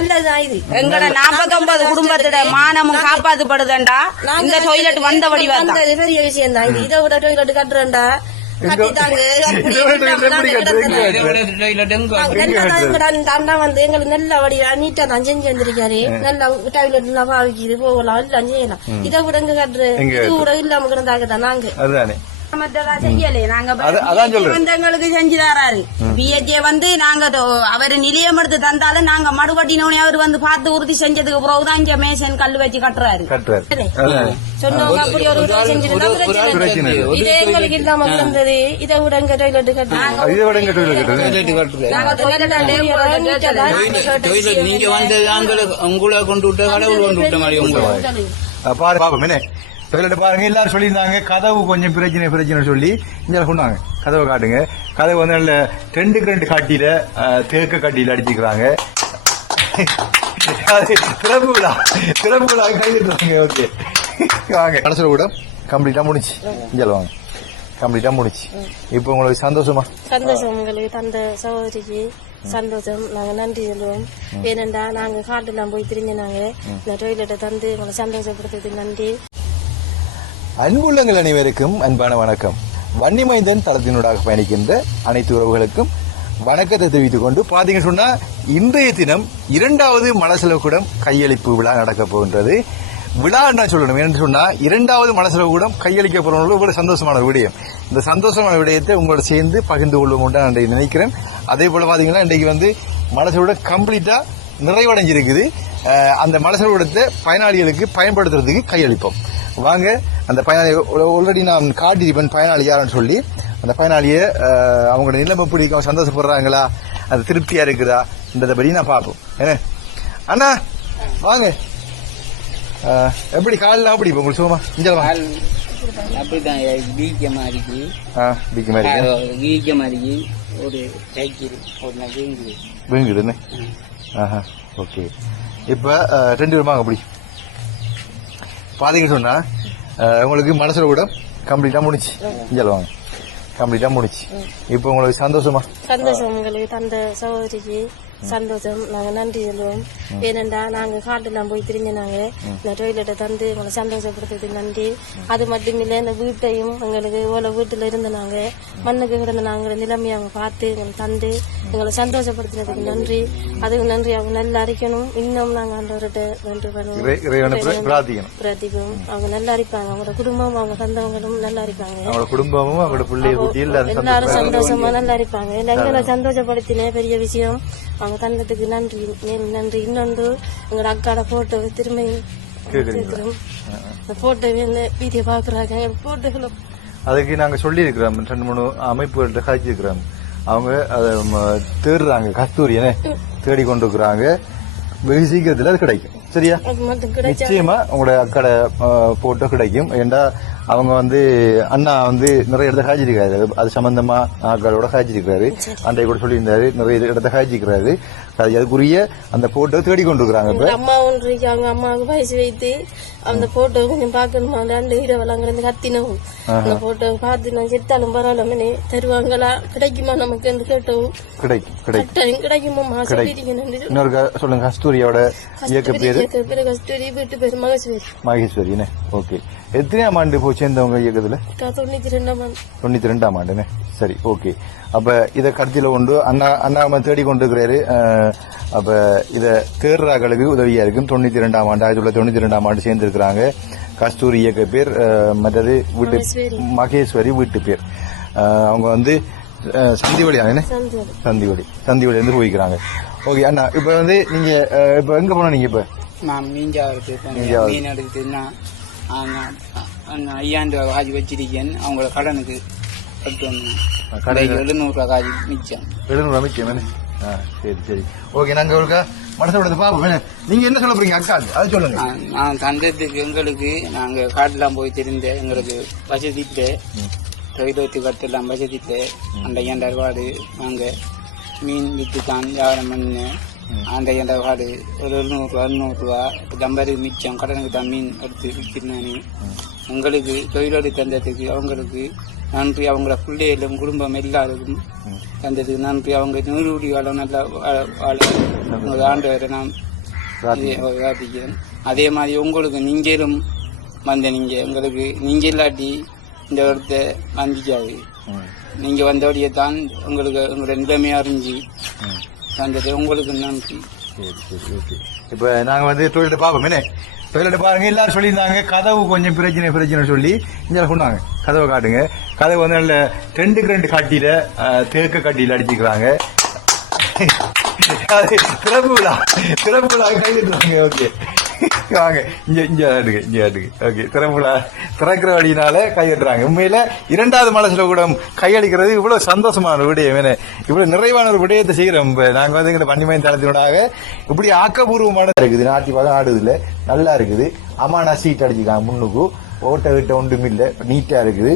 நல்லதுதான் இது. எங்கட நாற்பத்தொன்பது குடும்பத்தோட மானமும் காப்பாத்துப்படுதண்டா. இந்த டொய்லெட் வந்தா வந்தது பெரிய விஷயம் தான். இது இதை விட டொய்லெட் கட்டுறேன்டா விட விட வடிவா போகலாம் எல்லாம் செய்யலாம். இதை விட எங்க கட்டுற எங்க இது கூட இல்லாம கிடந்தாங்க நாங்க. வந்து எங்களுக்கு செஞ்சு தராரு பிஹெச்ஏ வந்து நாங்க தொ- அவரு நிலையம் எடுத்து தந்தாலும் நாங்க மறுபடினோடனே அவர் வந்து பார்த்து உறுதி செஞ்சதுக்கு பிறகுதான் இங்க மேசன் கல் வச்சு கட்டுறாரு சொன்னவங்க அப்படி ஒரு உதவி செஞ்சிருந்தா. இதே எங்களுக்கு இல்லாம இதை விட எங்க டாய்லெட் கட்டுறாங்க நாங்க உங்களை கொண்டு விட்ட கடவுள் கொண்டு விட்ட மாதிரி உங்களை பாரு டொய்லெட் பாருங்க எல்லாரும் சொல்லியிருந்தாங்க கதவு கொஞ்சம் பிரச்சனை பிரச்சனை சொல்லி. இங்க கொண்டாங்க கதவை காட்டுங்க. கதவு வந்து நல்ல ரெண்டுக்கு ரெண்டு காட்டியில தேக்க காட்டியில அடிச்சுக்கிறாங்க. திறப்பு விழா. திறப்பு விழா கைவிட்டுறாங்க ஓகே. வாங்க. கடைசியில் கூட கம்ப்ளீட்டா முடிச்சு இங்கே வாங்க. கம்ப்ளீட்டா முடிச்சு இப்போ உங்களுக்கு சந்தோஷமா? சந்தோஷம் உங்களுக்கு தந்த சகோதரிக்கு சந்தோஷம். நாங்க நன்றி சொல்லுவோம். ஏனென்றா நாங்க காட்டுலாம் போய் திரும்பினாங்க. இந்த டொய்லெட்டை தந்து எங்களை சந்தோஷப்படுத்துறதுக்கு நன்றி. அன்புள்ளங்கள் அனைவருக்கும் அன்பான வணக்கம். வன்னிமைந்தன் தளத்தினூடாக பயணிக்கின்ற அனைத்து உறவுகளுக்கும் வணக்கத்தை தெரிவித்துக் கொண்டு பாத்தீங்க சொன்னா இன்றைய தினம் இரண்டாவது மலசெலவு கூடம் கையளிப்பு விழா நடக்க போகின்றது. விழா என்ன சொல்லணும். என்று சொன்னா இரண்டாவது மலசெலவு கூடம் கையளிக்க போறவங்களுக்கு ஒரு சந்தோஷமான விடயம். இந்த சந்தோஷமான விடயத்தை உங்களோட சேர்ந்து பகிர்ந்து கொள்வோம் நான் நினைக்கிறேன். அதே போல பாத்தீங்கன்னா இன்றைக்கு வந்து மலசெலவோட கம்ப்ளீட்டா நிறைவடைஞ்சிருக்குது. அந்த மலசெலவிடத்தை பயனாளிகளுக்கு பயன்படுத்துறதுக்கு கையளிப்போம். வாங்க அந்த பயனாளி ஆல்ரெடி நான் காட்டியிருப்பேன் பயனாளி யாருன்னு சொல்லி. அந்த பயனாளியை அவங்களோட நிலைமை பிடிக்கும் சந்தோஷப்படுறாங்களா? அது திருப்தியா இருக்குதா? என்றதை படி நான் பார்ப்போம். என்ன? அண்ணா வாங்க. எப்படி காலில் அப்படி இப்போ உங்களுக்கு? சுகமா? இங்கே வாங்க அப்படிதான். வீக்க மாதிரி ஆ பிக்கு மாதிரி வீக்க மாதிரி ஒரு சைக்கிள் ஒரு வீங்கு வீங்குதுன்னு ஆஹா ஓகே. இப்போ ரெண்டு பேரும் வாங்க அப்படி. பாத்தீங்கன்னு சொன்னா அஹ், உங்களுக்கு மனசுல கூட கம்ப்ளீட்டா முடிச்சு இங்கே வாங்க. கம்ப்ளீட்டா முடிச்சு இப்போ உங்களுக்கு சந்தோஷமா? சந்தோஷம் உங்களுக்கு தந்த சகோதரிக்கு. சந்தோஷம். நாங்க நன்றி சொல்லுவோம். ஏனென்றா நாங்க காட்டுலாம் போய் திரும்பினாங்க. இந்த டொய்லெட்டை தந்து எங்களை சந்தோஷப்படுத்துறதுக்கு நன்றி. அது மட்டும் இல்ல இந்த வீட்டையும் எங்களுக்கு இவ்வளவு வீட்டுல இருந்து நாங்க மண்ணுக்கு கிடந்த நாங்க நிலைமையை அவங்க பார்த்து எங்களுக்கு தந்து எங்களை சந்தோஷப்படுத்துறதுக்கு நன்றி. அதுக்கு நன்றி. அவங்க நல்லா அரிக்கணும் இன்னும் நாங்க ஆண்டவர்கிட்ட நன்றி பண்ணுவோம். பிரதிபம் அவங்க நல்லா இருப்பாங்க அவங்களோட குடும்பம் அவங்க சொந்தவங்களும் நல்லா இருப்பாங்க அவங்களோட குடும்பமும் அவங்களோட பிள்ளை குட்டி எல்லாரும் சந்தோஷமா நல்லா இருப்பாங்க. எங்களை சந்தோஷப்படுத்தின பெரிய விஷயம். அவங்க தந்ததுக்கு நன்றி நன்றி. இன்னொன்று எங்களோட அக்காட போட்டோ திரும்ப கேட்கிறோம் அந்த போட்டோ வீடியோ பாக்குறாங்க போட்டோகளை அதுக்கு நாங்க சொல்லி இருக்கிறோம் ரெண்டு மூணு அமைப்புகள்கிட்ட காய்ச்சிருக்கிறோம் அவங்க அதை தேடுறாங்க. கஸ்தூரியனை தேடி கொண்டு இருக்கிறாங்க வெகு சீக்கிரத்தில் அது கிடைக்கும். சரியா? நிச்சயமா உங்களோட அக்கடை போட்டோ கிடைக்கும். ஏண்டா அவங்க வந்து அண்ணா வந்து நிறைய இடத்த காய்ச்சிருக்காரு அது சம்பந்தமா ஆக்களோட காய்ச்சிருக்காரு அன்றைய கூட சொல்லியிருந்தாரு நிறைய இடத்த காய்ச்சிருக்காரு அது அதுக்குரிய அந்த போட்டோ தேடி கொண்டு இருக்கிறாங்க இப்ப அம்மா ஒன்று இருக்காங்க. அம்மாவுக்கு வயசு வைத்து அந்த போட்டோ கொஞ்சம் பார்க்கணுமா? அந்த இரவெல்லாம் கிடந்து கத்தினோம். அந்த போட்டோ பார்த்து நான் செத்தாலும் பரவாயில்ல தருவாங்களா? கிடைக்குமா நமக்கு என்று கேட்டோம். கிடைக்கும்? கிடைக்கும் கிடைக்குமா இன்னொரு சொல்லுங்க. கஸ்தூரியோட இயக்க பேரு? பேரு கஸ்தூரி வீட்டு பேரு மகேஸ்வரி. மகேஸ்வரின்னு ஓகே. எத்தனையாம் ஆண்டு போய் சேர்ந்தவங்க இயக்கத்துல? தொண்ணூத்தி ரெண்டாம் ஆண்டு. தொண்ணூத்தி ரெண்டாம் ஆண்டுன்னு சரி ஓகே அப்ப இத கருத்தில கொண்டு அண்ணா அண்ணாம தேடி கொண்டு இருக்கிறாரு அஹ், அப்ப இத தேர்றாக்களுக்கு உதவியா இருக்கும். தொண்ணூத்தி ரெண்டாம் ஆண்டு ஆயிரத்தி தொள்ளாயிரத்தி தொண்ணூத்தி ரெண்டாம் ஆண்டு சேர்ந்திருக்கிறாங்க. கஸ்தூரி இயக்க பேர் மற்றது வீட்டு மகேஸ்வரி. மகேஸ்வரி வீட்டு பேர். அவங்க வந்து சந்திவழி சந்தோஷம் சந்திவழி சந்திவழி இருந்து போய்க்கிறாங்க. ஓகே அண்ணா இப்ப வந்து நீங்க அஹ், இப்ப எங்க போனா நீங்க இப்ப? நான் மீஞ்சா எடுத்து மீஞ்சாவது. மீன் எடுத்துன்னா ரூபா காஜி வச்சிருக்கேன். அவங்கள கடனுக்கு. எடுத்து வந்தேன் கடையில எழுநூறு ரூபா காஜி மிச்சம் எழுநூறு அமைச்சம் என்ன சரி சரி ஓகே நாங்க ஒரு மனசோட பாப்போம் என்ன? நீங்க என்ன சொல்ல போறீங்க அக்கா அது சொல்லுங்க நான் தந்ததுக்கு எங்களுக்கு நாங்க காட்டுலாம் போய் தெரிந்த எங்களுக்கு வசதிட்டு தொழிலத்து கட்டெல்லாம் வசதிட்டு அந்த ஏண்ட ரூபாடு நாங்க மீன் வித்து தான் வியாபாரம் பண்ணு அந்த ஏண்ட ரூபாடு ஒரு எழுநூறுவா அறுநூறுவா மிச்சம் கடனுக்கு தான் மீன் எடுத்து விற்கிறானே எங்களுக்கு தொழிலோடு தந்ததுக்கு அவங்களுக்கு நன்றி அவங்கள பிள்ளைகளும் குடும்பம் எல்லாருக்கும் தந்ததுக்கு நன்றி அவங்க நூறு காலம் நல்லா வாழ- வாழ. ஒரு ஆண்டு வரை இதே கார்த்திகேயன் அதே மாதிரி உங்களுக்கு நீங்களும் வந்த நீங்க உங்களுக்கு நீங்க இல்லாட்டி இந்த இடத்த வந்திக்காது. நீங்க வந்தபடியே தான் உங்களுக்கு உங்களோட நிலைமையா அறிஞ்சு தந்தது. உங்களுக்கு நன்றி. இப்போ நாங்க வந்து டொய்லெட் பார்ப்போம். என்ன? டொய்லெட் பாருங்க எல்லாரும் சொல்லியிருந்தாங்க கதவு கொஞ்சம் பிரச்சனை பிரச்சனை சொல்லி இங்கே சொன்னாங்க. கதவை காட்டுங்க. கதவு வந்து நல்ல ரெண்டுக்கு ரெண்டு கட்டியில தேக்க காட்டியில் அடிச்சுக்கிறாங்க. திறப்பு விழா. திறப்பு விழா கைவிட்டுறாங்க ஓகே. வாங்க இங்க இங்க ஆடுங்க இங்க ஆடுங்க. ஓகே திறப்பு திறக்கிற வழியினால கையெடுறாங்க உண்மையில இரண்டாவது மனசுல கூட கையடிக்கிறது இவ்வளவு சந்தோஷமான ஒரு விடயம் என்ன? இவ்வளவு நிறைவான ஒரு விடயத்தை செய்கிறோம் நாங்க வந்து எங்க பன்னிமயம் தளத்தினோடாக இப்படி ஆக்கபூர்வமான இருக்குது. நாட்டி பக்கம் ஆடுது இல்லை நல்லா இருக்குது. அம்மா நான் சீட் அடிச்சுக்காங்க முன்னுக்கு. ஓட்ட விட்ட ஒன்றும் இல்லை. நீட்டா இருக்குது.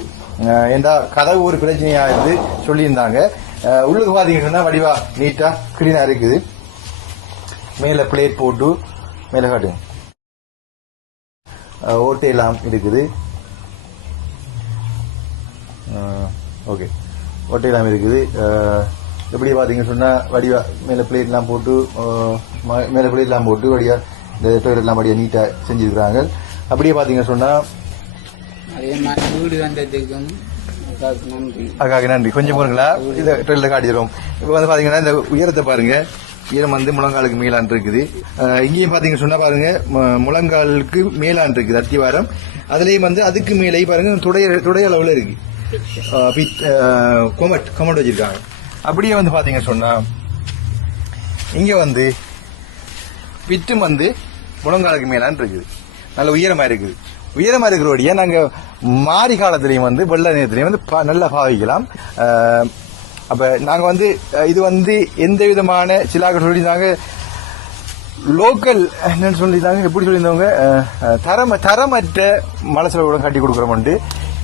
ஏண்டா கதவு ஒரு பிரச்சனையா இருந்து சொல்லியிருந்தாங்க. உள்ளுக்கு பாத்தீங்கன்னா வடிவா நீட்டா கிளீனா இருக்குது. மேல பிளேட் போட்டு மேல காட்டுங்க. அஹ் ஓட்டை எல்லாம் இருக்குது. ஓகே. ஓட்டை எல்லாம் இருக்குது. எப்படி பாத்தீங்கன்னு சொன்னா வடிவா மேல பிளேட் எல்லாம் போட்டு மேல பிளேட் எல்லாம் போட்டு வடிவா இந்த டொய்லெட் எல்லாம் வடிவா நீட்டா செஞ்சிருக்கிறாங்க. அப்படியே பாத்தீங்கன்னு சொன்னா அதே மாதிரி வீடு நன்றி. அக்காக்கு நன்றி. கொஞ்சம் பாருங்களா இதை ட்ரெயிலில் காட்டிடுறோம். இப்போ வந்து பாத்தீங்கன்னா இந்த உயரத்தை பாருங்க. ஈரம் வந்து முழங்காலுக்கு மேலான் இருக்குது. இங்கேயும் பாத்தீங்க சொன்னா பாருங்க முழங்காலுக்கு மேலான் இருக்குது அத்திவாரம். அதுலயும் வந்து அதுக்கு மேலே பாருங்க துடைய துடைய அளவுல இருக்கு. அஹ் கொமட் கொமட் வச்சிருக்காங்க. அப்படியே வந்து பாத்தீங்க சொன்னா இங்க வந்து பிட்டும் வந்து முழங்காலுக்கு மேலான் இருக்குது. நல்ல உயரமா இருக்குது. உயரமா இருக்கிறோடைய நாங்க மாரி காலத்திலையும் வந்து வெள்ள நேரத்திலையும் வந்து பா- நல்லா பாவிக்கலாம். அப்ப நாங்க வந்து இது வந்து எந்த விதமான சிலாக்கள் சொல்லியிருந்தாங்க? லோக்கல் என்னன்னு சொல்லியிருந்தாங்க எப்படி சொல்லியிருந்தவங்க? அஹ், தரம தரமற்ற மலசல கட்டி கொடுக்குறோம்ட்டு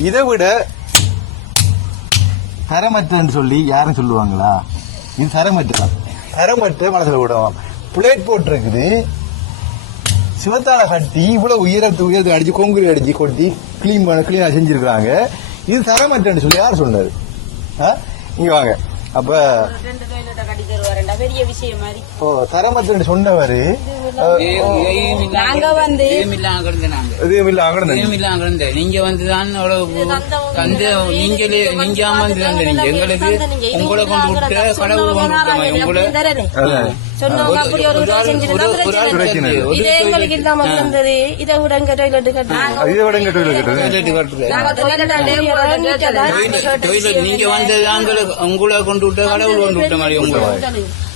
இதை விட தரமற்றன்னு சொல்லி யாரும் சொல்லுவாங்களா? இது தரமற்ற தரமற்ற மனசுல விடுவோம் பிளேட் போட்டிருக்குது. சிவத்தால கட்டி இவ்வளவு உயரத்து உயரத்து அடிச்சு கொங்குரி அடிச்சு கொட்டி கிளீன் பண்ண கிளீனாக செஞ்சிருக்காங்க இது தரமற்றன்னு சொல்லி யார் சொன்னது? ஆ? இங்க வாங்க. அப்ப ரெண்டு டொய்லெட்டை கட்டி தருவாருண்டா பெரிய விஷயம் மாதிரி. ஓ தரமற்றன்னு சொன்னவரு. நாங்க வந்து நாங்க. வந்துதான் அவ்வளவு தந்து நீங்களே நீங்க வந்து எங்களுக்கு உங்களை கொண்டு விட்டு கடவுள் கொண்டு உங்களை சொன்னவங்க அப்படி ஒரு உதவி செஞ்சிருந்தா பிரச்சனை. பிரச்சனை இல்லை. இல்லை. இதே எங்களுக்கு இல்லாம இருந்தது இதை விட எங்க டொய்லெட் கட்டுறாங்க இதை விட எங்க டொய்லெட் கட்டுறது. toilet கட்டுறது. நாங்க toilet அண்டே போடுறது கேட்டதா? toilet- toilet நீங்க வந்து நாங்களுக்கு உங்களை கொண்டு விட்ட கடவுள் கொண்டு விட்ட மாதிரி உங்களை.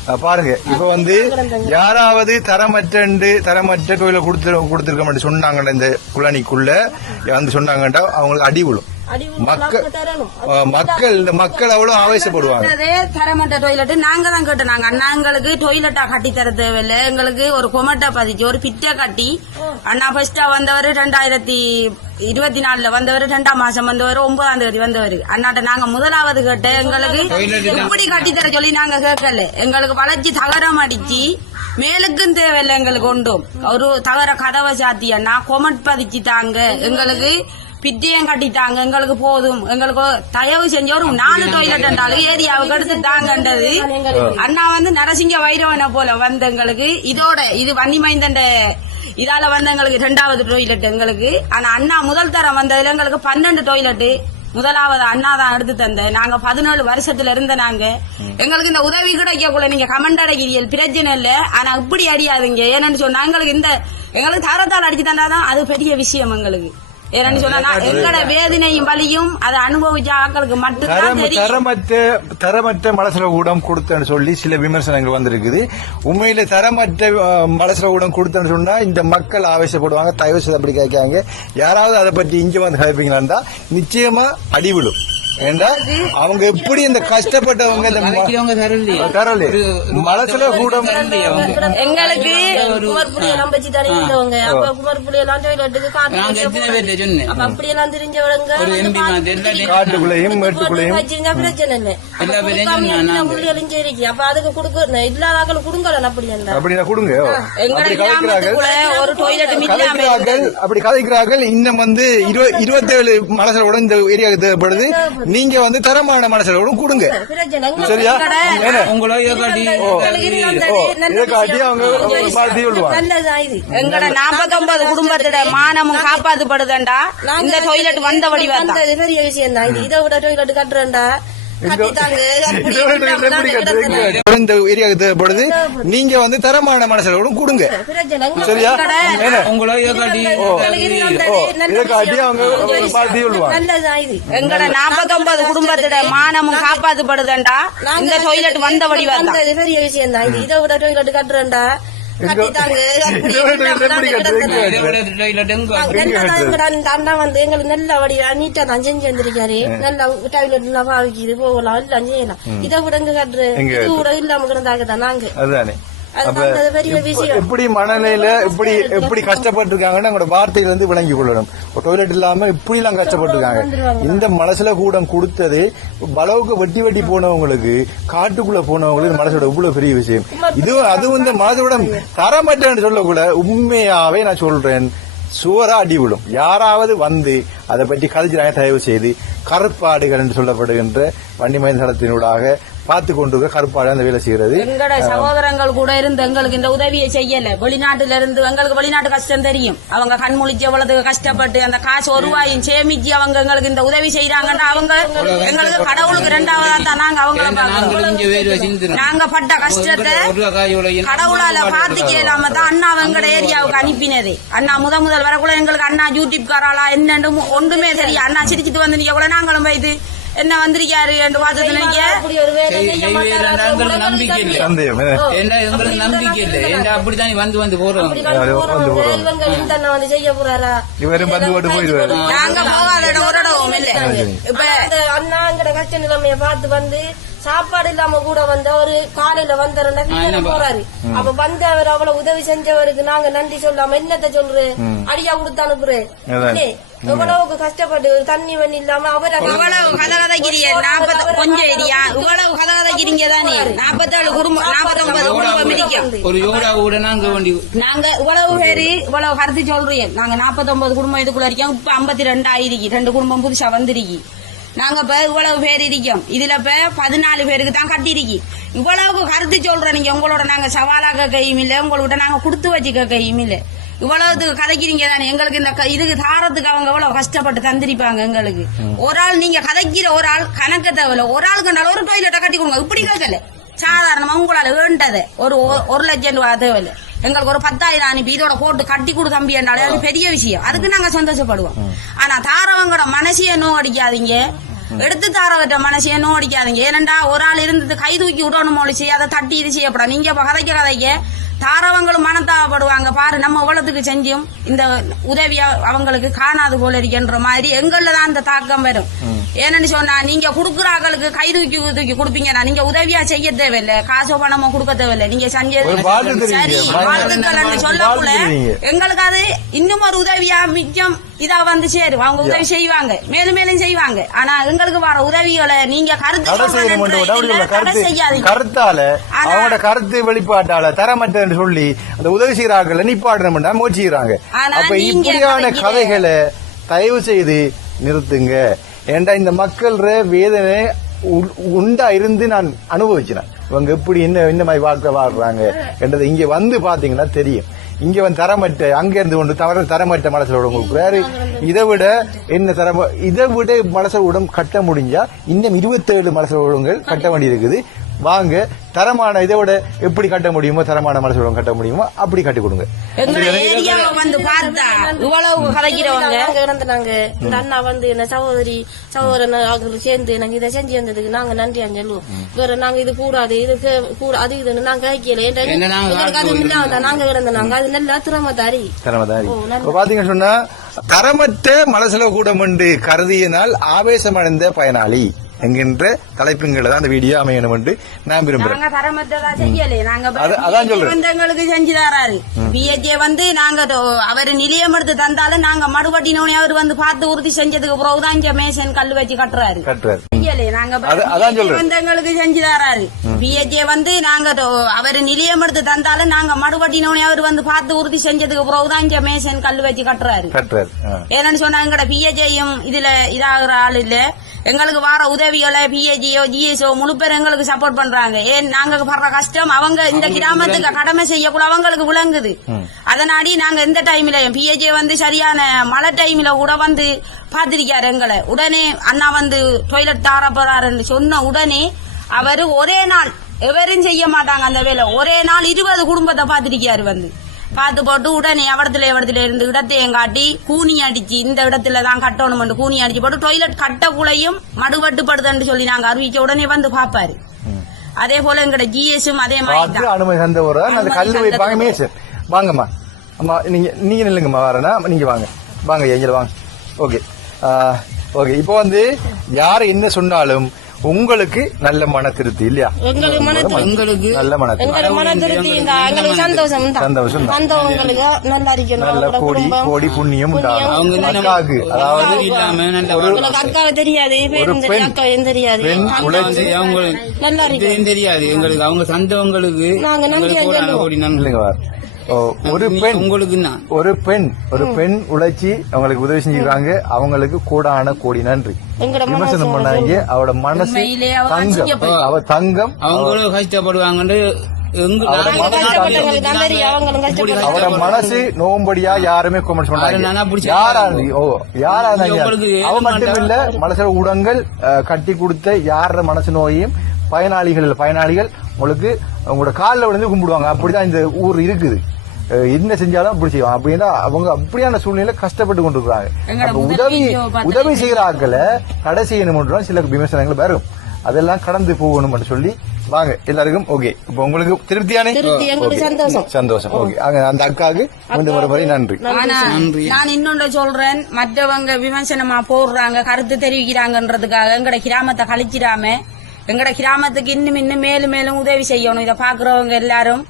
அஹ் பாருங்க. இப்ப வந்து யாராவது தரமற்ற தரமற்ற தொழில கொடுத்து கொடுத்திருக்க மாட்டேன் சொன்னாங்கன்ற இந்த குழானிக்குள்ள வந்து சொன்னாங்கன்றா அவங்களுக்கு அடி விழும். மக்கள் இந்த மக்கள் அவ்வளவு ஆவேசப்படுவாங்க. தரமட்ட டொய்லெட் நாங்க தான் கேட்டோம். நாங்க அண்ணா எங்களுக்கு டொய்லெட்டா கட்டி தர தேவையில்ல. எங்களுக்கு ஒரு கொமட்டை பதிச்சு ஒரு பிட்டை கட்டி. அண்ணா ஃபர்ஸ்டா வந்தவர் ரெண்டாயிரத்தி இருபத்தி நாலுல வந்தவர் ரெண்டாம் மாசம் வந்தவர் ஒன்பதாம் தேதி வந்தவர். அண்ணாட்ட நாங்க முதலாவது கேட்ட எங்களுக்கு இப்படி கட்டி தர சொல்லி நாங்க கேட்கல. எங்களுக்கு வளைச்சு தகரம் அடிச்சு மேலுக்கும் தேவையில்லை எங்களுக்கு ஒன்றும். ஒரு தகர கதவை சாத்தி அண்ணா கொமட் பதிச்சு தாங்க. எங்களுக்கு பிட்டியம் கட்டிட்டாங்க. எங்களுக்கு போதும். எங்களுக்கு தயவு செஞ்ச ஒரு நாலு டொய்லெட் என்றாலும் ஏரியாவுக்கு எடுத்து தாங்கன்றது. அண்ணா வந்து நரசிங்க வைரவனை போல வந்த எங்களுக்கு. இதோட இது வன்னிமைந்தண்ட இதால வந்து எங்களுக்கு ரெண்டாவது டொய்லெட் எங்களுக்கு. ஆனா அண்ணா முதல் தரம் வந்ததுல எங்களுக்கு பன்னெண்டு டொய்லெட் முதலாவது அண்ணா தான் எடுத்து தந்த. நாங்க பதினேழு வருஷத்துல இருந்த நாங்க. எங்களுக்கு இந்த உதவி கிடைக்கக்குள்ள நீங்க கமெண்ட் அடைக்கிறீர்கள். பிரச்சனை இல்ல. ஆனா இப்படி அடியாதீங்க. ஏன்னு சொன்னா எங்களுக்கு இந்த எங்களுக்கு தரத்தால் அடிச்சு தந்தாதான் அது பெரிய விஷயம் எங்களுக்கு. ஏன்னு சொன்னா நான் எங்களோட வேதனையும் வலியும் அதை அனுபவிச்ச ஆட்களுக்கு மட்டும்தான் தரமற்ற தரமற்ற மலசல ஊடம் கொடுத்தேன்னு சொல்லி சில விமர்சனங்கள் வந்திருக்குது. உண்மையில தரமற்ற மலசல ஊடம் கொடுத்தேன்னு சொன்னா இந்த மக்கள் ஆவேசப்படுவாங்க தயவு செய்து அப்படி கேட்காங்க யாராவது அதை பற்றி இங்க வந்து கதைப்பீங்களாண்டா நிச்சயமா அடிவிடும் ஏண்டா? அவங்க எப்படி இந்த கஷ்டப்பட்டவங்க இந்த தரலே மலசல கூடம் எங்களுக்கு குமார் புளிய நம்பச்சு தானே இருந்தவங்க அப்ப குமார் புளிய எல்லாம் டொய்லெட்டுக்கு காட்டு நாங்க எத்தனை பேர்ட்ட சொன்னேன்? அப்ப அப்படியெல்லாம் தெரிஞ்சவங்க காட்டுக்குள்ளேயும் மேட்டுக்குள்ளேயும். வச்சிருந்தா பிரச்சனை இல்லை. எல்லா பேரையும் சொன்னா புள்ளிகளும் சரிக்கு அப்ப அதுக்கு கொடுக்க இல்லாதாக்கள் கொடுங்கல அப்படி இருந்தா அப்படி நான் கொடுங்க அப்படி ஒரு டொய்லெட் அப்படி கதைக்கிறார்கள் இன்னும் வந்து இரு- இருபத்தேழு மலசலோட இந்த ஏரியாவுக்கு தேவைப்படுது. நீங்க வந்து தரமான மலசலோட கொடுங்க. சரியா? உங்களோ காட்டி அவங்க மாத்தி எங்கட நாற்பத்தொன்பது குடும்பத்தோட மானமும் காப்பாத்துப்படுதண்டா? இந்த டாய்லெட் வந்த வடிவா பெரிய விஷயம் தான். இது இதை விட டொய்லெட் கட்டுறேன்டா. இந்த ஏரியாவுக்கு தேவைப்படுது. நீங்க வந்து தரமான மனசுல கொடுங்க. சரியா? உங்களை காட்டி. அவங்க எங்கட நாற்பத்தொன்பது குடும்பத்தோட மானமும் காப்பாத்துப்படுதண்டா? இந்த டாய்லெட் வந்த வடிவா பெரிய விஷயம் தான் இது இதை விட டொய்லெட் கட்டுறேன்டா. விட விட நீட்டா தான் செஞ்சு வந்திருக்காரு. நல்லா டாய்லெட் எல்லாம் பாவிக்குது போகலாம் எல்லாம் செய்யலாம். இதை விட எங்க கட்டுற எங்க இது கூட இல்லாம கிடந்தாங்க தான் நாங்க. எப்படி மனநிலையில எப்படி எப்படி கஷ்டப்பட்டிருக்காங்கன்னு அவங்களோட வார்த்தையில இருந்து விளங்கி கொள்ளணும். டொய்லெட் இல்லாம இப்படி எல்லாம் கஷ்டப்பட்டிருக்காங்க இந்த மனசுல கூடம் கொடுத்தது பலவுக்கு வெட்டி வெட்டி போனவங்களுக்கு காட்டுக்குள்ள போனவங்களுக்கு மனசோட இவ்வளவு பெரிய விஷயம். இது அதுவும் இந்த மனசோட தரமற்றன்னு சொல்லக்கூட உண்மையாவே நான் சொல்றேன். சுவரா அடி விழும். யாராவது வந்து அதை பற்றி கதைச்சாங்க தயவு செய்து கருப்பாடுகள் என்று சொல்லப்படுகின்ற வன்னிமயன் தளத்தினூடாக பார்த்து கொண்டு கருப்பாடு அந்த வேலை செய்யறது. எங்கட சகோதரங்கள் கூட இருந்து எங்களுக்கு இந்த உதவியை செய்யல. வெளிநாட்டுல இருந்து எங்களுக்கு வெளிநாட்டு கஷ்டம் தெரியும். அவங்க கண் முழிச்சு எவ்வளவு கஷ்டப்பட்டு அந்த காசு ஒரு ரூபாயும் சேமிச்சு அவங்க எங்களுக்கு இந்த உதவி செய்யறாங்கன்னா அவங்க எங்களுக்கு கடவுளுக்கு ரெண்டாவதா தான் நாங்க அவங்கள நாங்க பட்ட கஷ்டத்தை கடவுளால பாத்துக்க இல்லாம தான் அண்ணா எங்கட ஏரியாவுக்கு அனுப்பினது. அண்ணா முத முதல் வரக்குள்ள எங்களுக்கு அண்ணா யூடியூப் காராளா என்னன்னு ஒன்றுமே தெரியும் அண்ணா சிரிச்சிட்டு வந்து கூட நாங்களும் போயிட்டு என்ன வந்திருக்காரு? செய்ய மாட்டாரா? எங்களுக்கு நம்பிக்கை இல்லை. என்ன? எங்களுக்கு நம்பிக்கை இல்லை. ஏண்டா அப்படித்தான் வந்து வந்து போறோம்? இவரும் வந்து போட்டு போயிடுவாரு. நாங்க போகாத இடமும் இல்ல. இப்ப அண்ணாங்கிற கஷ்ட நிலைமைய பார்த்து வந்து சாப்பாடு இல்லாம கூட வந்து அவரு காலையில வந்தாருன்னா வீட்டுல போறாரு. அப்ப வந்து அவர் அவ்வளவு உதவி செஞ்சவருக்கு நாங்க நன்றி சொல்லாம என்னத்த சொல்றேன் அடியா கொடுத்து அனுப்புறேன் எவ்வளவுக்கு கஷ்டப்பட்டு தண்ணி வண்ணி இல்லாம அவர் இவ்வளவு கதை கதைக்கிறீங்க நாற்பது கொஞ்சம் ஏரியா இவ்வளவு கதை கதைக்கிறீங்க தானே? நாற்பத்தேழு குடும்பம் நாற்பத்தொன்பது குடும்பம் இருக்கும் ஒரு யோகா கூட நாங்க இவ்வளவு பேரு இவ்வளவு கருத்து சொல்றீங்க. நாங்க நாற்பத்தொன்பது குடும்பம் இதுக்குள்ள இருக்கோம். இப்ப ஐம்பத்தி ரெண்டு ஆயிருக்கு. ரெண்டு குடும்பம் புதுசா வந்திருக்கு. நாங்க இப்ப இவ்வளவு பேர் இருக்கோம். இதுல இப்ப பதினாலு பேருக்கு தான் கட்டிருக்கு இவ்வளவு கருத்து சொல்றோம் நீங்க உங்களோட நாங்க சவாலாக கையும் இல்ல உங்களோட நாங்க கொடுத்து வச்சுக்க கையும் இல்ல. இவ்வளவுக்கு கதைக்கிறீங்க தானே எங்களுக்கு இந்த இதுக்கு தாரத்துக்கு அவங்க எவ்வளவு கஷ்டப்பட்டு தந்திருப்பாங்க எங்களுக்கு. ஒரு ஆள் நீங்க கதைக்கிற ஒரு ஆள் கணக்க தேவையில்ல ஒரு ஆளுக்கு ஒரு டாய்லெட்டை கட்டி கொடுங்க. இப்படி கேட்கல. சாதாரணமா உங்களால வேண்டது. ஒரு ஒரு லட்சம் ரூபாய் தேவையில்ல எங்களுக்கு ஒரு பத்தாயிரம் அனுப்பி இதோட போட்டு கட்டி கொடு தம்பி என்றாலே அது பெரிய விஷயம். அதுக்கு நாங்க சந்தோஷப்படுவோம். ஆனா தாரவங்களோட மனசையே நோ அடிக்காதீங்க எடுத்து தாரவற்ற மனசையே நோ அடிக்காதீங்க ஏனண்டா ஒரு ஆள் இருந்தது கை தூக்கி விடணும் மொழிச்சு அதை தட்டி இது செய்யப்படும் நீங்க கதைக்க கதைக்க தாரவங்களும் மனத்தாவப்படுவாங்க பாரு நம்ம எவ்வளவுக்கு செஞ்சும் இந்த உதவியை அவங்களுக்கு காணாது போல இருக்கின்ற மாதிரி எங்கள்ல தான் அந்த தாக்கம் வரும். ஏன்னு சொன்னா நீங்க குடுக்குற ஆட்களுக்கு கை தூக்கி தூக்கி கொடுப்பீங்கன்னா நீங்க உதவியா செய்ய தேவையில்ல. காசோ பணமோ கொடுக்க தேவையில்ல. நீங்க வாழ்த்து சரி. வாழ்த்துக்கள் சொல்லக்குள்ள. எங்களுக்கு அது இன்னும் ஒரு உதவியா மிச்சம் இதா வந்து சேரும். அவங்க உதவி செய்வாங்க. மேலும் மேலும் செய்வாங்க. ஆனா எங்களுக்கு வர உதவிகளை நீங்க கருத்து கருத்தால அவங்களோட கருத்து வெளிப்பாட்டால தரமற்றன்னு சொல்லி அந்த உதவி செய்யறாங்கல்ல நிப்பாடணும்னா முயற்சிக்கிறாங்க ஆனா அப்ப இப்படியான கதைகளை தயவு செய்து நிறுத்துங்க. ஏண்டா இந்த மக்கள் வேதனை உ- உண்டா இருந்து நான் அனுபவிச்சினேன். இவங்க எப்படி என்ன இந்த மாதிரி வாழ்க்கை வாழ்றாங்க என்றது இங்க வந்து பாத்தீங்கன்னா தெரியும். இங்க வந்து தரமட்ட அங்க இருந்து கொண்டு தவற மனசில் மனசோட கொடுக்குறாரு இதை விட என்ன தரம இதை விட மனசோடம் கட்ட முடிஞ்சா இன்னும் இருபத்தேழு மனசோடங்கள் கட்ட வேண்டியிருக்குது. வாங்க தரமான இதை விட எப்படி கட்ட முடியுமோ தரமான மனசோடம் கட்ட முடியுமோ அப்படி கட்டி கொடுங்க. வந்து பார்த்தா இவ்வளவு கதைக்கிறவங்க நாங்க இந்த அண்ணா வந்து என்ன சகோதரி சகோதரன் சேர்ந்து எனக்கு இதை செஞ்சு வந்ததுக்கு நாங்க நன்றி சொல்லுவோம் வேற நாங்க இது கூடாது இது அது இதுன்னு நாங்க கேட்கல நாங்க எங்களுக்கு அது இல்லாம நாங்க அது நல்லா திறமதாரி. தரமதாரி இப்ப பாத்தீங்கன்னு சொன்னா தரமற்ற மனசுல கூடம் என்று கருதியனால் ஆவேசமடைந்த பயனாளி. என்கின்ற தலைப்புங்களை தான் அந்த வீடியோ அமையணும் என்று நான் விரும்புறேன். அதான் சொல்றேன். செஞ்சு தராரு. பிஹெச்ஏ வந்து நாங்க அவரு நிலையம் எடுத்து தந்தாலும் நாங்க மறுபடினோனே அவர் வந்து பார்த்து உறுதி செஞ்சதுக்கு பிறகுதான் இங்க மேசன் கல் வச்சு கட்டுறாரு. கட்டுறாரு. எங்களுக்கு செஞ்சு தராரு. பிஹெச்ஏ வந்து நாங்க அவரு நிலையம் எடுத்து தந்தாலும் நாங்க மறுபடினோனே அவர் வந்து பார்த்து உறுதி செஞ்சதுக்கு பிறகுதான் இங்க மேசன் கல் வச்சு கட்டுறாரு. கட்டுறாரு. ஏன்னு சொன்னா எங்கட பிஹெச்ஐயும் இதுல இதாகிற ஆள் இல்ல. எங்களுக்கு வர உதவிகளை பிஏஜிஓ ஜிஎஸ்ஓ முழு பேர் எங்களுக்கு சப்போர்ட் பண்றாங்க. ஏன் நாங்க படுற கஷ்டம் அவங்க இந்த கிராமத்துக்கு கடமை செய்யக்கூட அவங்களுக்கு விளங்குது. அதனாடி நாங்க எந்த டைம்ல பிஏஜி வந்து சரியான மழை டைம்ல கூட வந்து பாத்திருக்காரு எங்களை. உடனே அண்ணா வந்து டொய்லெட் தார போறாருன்னு சொன்ன உடனே அவரு ஒரே நாள் எவரும் செய்ய மாட்டாங்க அந்த வேலை. ஒரே நாள் இருபது குடும்பத்தை பாத்திருக்காரு வந்து. பார்த்து போட்டு உடனே எவடத்துல எவடத்துல இருந்து இடத்தையும் காட்டி கூனி அடிச்சு இந்த இடத்துல தான் கட்டணும் கூனி அடிச்சு போட்டு டொய்லெட் கட்டக்குள்ளையும் மடுவட்டுப்படுதுன்னு சொல்லி நாங்க அறிவிச்ச உடனே வந்து பாப்பாரு அதே போல எங்கட ஜிஎஸும் அதே மாதிரி அனுமதி தந்த ஒரு அந்த கல் வைப்பாங்க மேசர் வாங்கம்மா. அம்மா நீங்க நீங்க நில்லுங்கம்மா வரேன்னா நீங்க வாங்க. வாங்க எங்களை வாங்க. ஓகே. ஓகே. இப்போ வந்து யார் என்ன சொன்னாலும் உங்களுக்கு நல்ல மன திருப்தி இல்லையா? எங்களுக்கு நல்ல மன திருப்தி எங்களுக்கு சந்தோஷம் தான். சந்தோஷம் தான். வந்தவங்களுக்கு நல்லா கோடி கோடி புண்ணியம் உண்டாகும் அவங்க நம்ம- அக்காவுக்கு அதாவது அக்காவை தெரியாது. தெரியாது தெரியாது. எங்களுக்கு அவங்க சந்தவங்களுக்கு நாங்க நன்றி ஒரு பெண். உங்களுக்கு ஒரு பெண். ஒரு பெண் உழைச்சி அவங்களுக்கு உதவி செஞ்சுக்கிறாங்க அவங்களுக்கு கூடான கோடி நன்றி. விமர்சனம் பண்ணாங்க அவட மனசு தங்கம். அவ தங்கம். அவங்களும் கஷ்டப்படுவாங்கன்னு அவட மனசு நோம்படியா யாருமே கமெண்ட் பண்ணாங்க யாரா ஓ யாரா அவ மட்டும் இல்ல மனசுல ஊடகங்கள் அஹ், கட்டி கொடுத்த யார மனசு நோயும் பயனாளிகள் இல்ல, பயனாளிகள் உங்களுக்கு உங்களோட காலில் விழுந்து கும்பிடுவாங்க. அப்படிதான் இந்த ஊர் இருக்குது. என்ன செஞ்சாலும் அப்படி செய்வாங்க. அப்படின்னா அவங்க அப்படியான சூழ்நிலையில கஷ்டப்பட்டு கொண்டு இருக்கிறாங்க உதவி உதவி செய்யற ஆட்களை தடை செய்யணும் சில விமர்சனங்கள் வரும். அதெல்லாம் கடந்து போகணும் சொல்லி வாங்க எல்லாருக்கும் ஓகே இப்போ உங்களுக்கு திருப்தியானே. சந்தோஷம். சந்தோஷம். ஓகே அந்த அக்காவுக்கு மீண்டும் ஒரு முறை நன்றி. நான் இன்னொன்று சொல்றேன். மற்றவங்க விமர்சனமா போடுறாங்க கருத்து தெரிவிக்கிறாங்கன்றதுக்காக எங்கட கிராமத்தை கழிச்சிடாம எங்கட கிராமத்துக்கு இன்னும் இன்னும் மேலும் மேலும் உதவி செய்யணும். இதை பாக்குறவங்க எல்லாரும்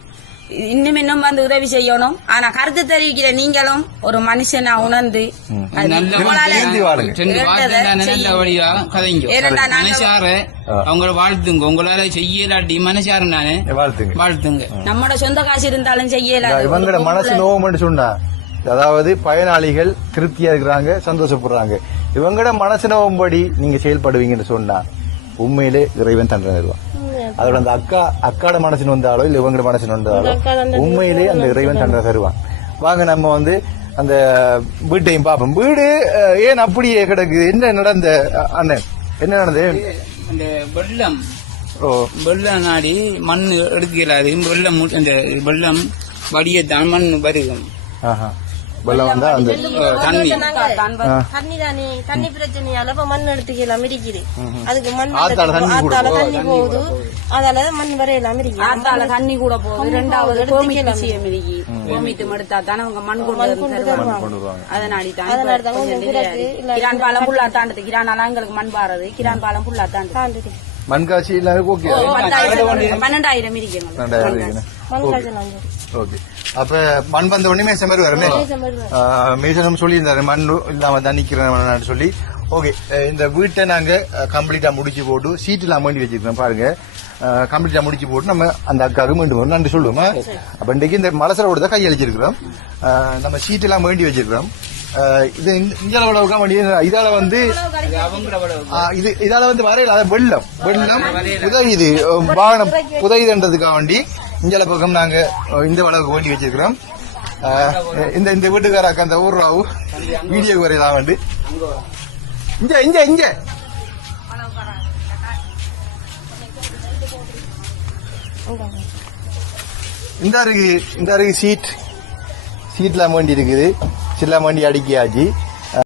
இன்னும் இன்னும் வந்து உதவி செய்யணும். ஆனா கருத்து தெரிவிக்கிற நீங்களும் ஒரு மனுஷனா உணர்ந்து அவங்கள வாழ்த்துங்க. உங்களால செய்யலாட்டி மனசார நானே வாழ்த்துங்க. வாழ்த்துங்க. நம்மட சொந்த காசு இருந்தாலும் செய்யல இவங்களோட மனசு நோவும்னு சொன்னா அதாவது பயனாளிகள் திருப்தியா இருக்கிறாங்க சந்தோஷப்படுறாங்க. இவங்களோட மனசு நோவும்படி நீங்க செயல்படுவீங்கன்னு சொன்னா உண்மையிலே இறைவன் தண்டனை தருவான் அதோட அந்த அக்கா அக்காட மனசு வந்தாலோ இல்ல இவங்களோட மனசு வந்தாலோ உண்மையிலே அந்த இறைவன் தண்டனை தருவான் வாங்க நம்ம வந்து அந்த வீட்டையும் பார்ப்போம். வீடு ஏன் அப்படியே கிடக்குது என்ன நடந்த அண்ணன் என்ன நடந்தது? அந்த வெள்ளம். ஓ. வெள்ளம் நாடி மண் எடுக்கலாது வெள்ளம் அந்த வெள்ளம் வடியத்தான் மண் வருகும். ஆஹா. வெள்ளம் வந்தா அந்த தண்ணி. தண்ணி. தானே தண்ணி பிரச்சனையால இப்ப மண் எடுத்துக்கலாம் இருக்குது அதுக்கு மண் ஆத்தால தண்ணி கூட ஆத்தால தண்ணி போகுது. அதால மண் வரையலாம் இருக்குது ஆத்தால தண்ணி கூட போகுது. ரெண்டாவது விஷயம் இருக்கு கோமிட்டு எடுத்தா தானே அவங்க மண் கொண்டு வந்து தருவாங்க. கொண்டு வருவாங்க அதனாடி தான் அதனால தான் கிரான் பாலம் புல்லா தாண்டது. கிரானால எங்களுக்கு மண் பாறது கிரான் பாலம் புல்லா தாண்டது. மண்காட்சி எல்லாரும் ஓகே. பத்தாயிரம் பன்னெண்டாயிரம் இருக்கு ஓகே. அப்ப மண் வந்த உடனே மேசம் மாதிரி வரமே? மேசனம் சொல்லியிருந்தாரு மண் இல்லாம தான் நிக்கிறேன் சொல்லி. ஓகே இந்த வீட்டை நாங்க கம்ப்ளீட்டா முடிச்சு போட்டு சீட் எல்லாம் வேண்டி வச்சிருக்கோம் பாருங்க. கம்ப்ளீட்டா முடிச்சு போட்டு நம்ம அந்த அக்காவுக்கு மீண்டும் வரும் நன்றி சொல்லுவோமா. அப்ப இன்றைக்கு இந்த மலசரோட தான் கையளிச்சிருக்கிறோம் நம்ம சீட் எல்லாம் வேண்டி வச்சிருக்கிறோம். இது இந்த- அளவுக்கு வேண்டி இதால வந்து இது இதால வந்து வரையில வெள்ளம். வெள்ளம் புதையுது வாகனம் புதையுதுன்றதுக்காக வேண்டி இங்கே பக்கம் நாங்க இந்த அளவுக்கு ஓட்டி வச்சிருக்கிறோம். இந்த இந்த வீட்டுக்காராக்க அந்த ஊர்ராவு வீடியோ வரையலாம் வந்து. இங்க இங்க இங்க. இந்த அருகு இந்த அருகு சீட் சீட்லாம் வேண்டி இருக்குது. சில்லாம் வேண்டி அடிக்கியாச்சு.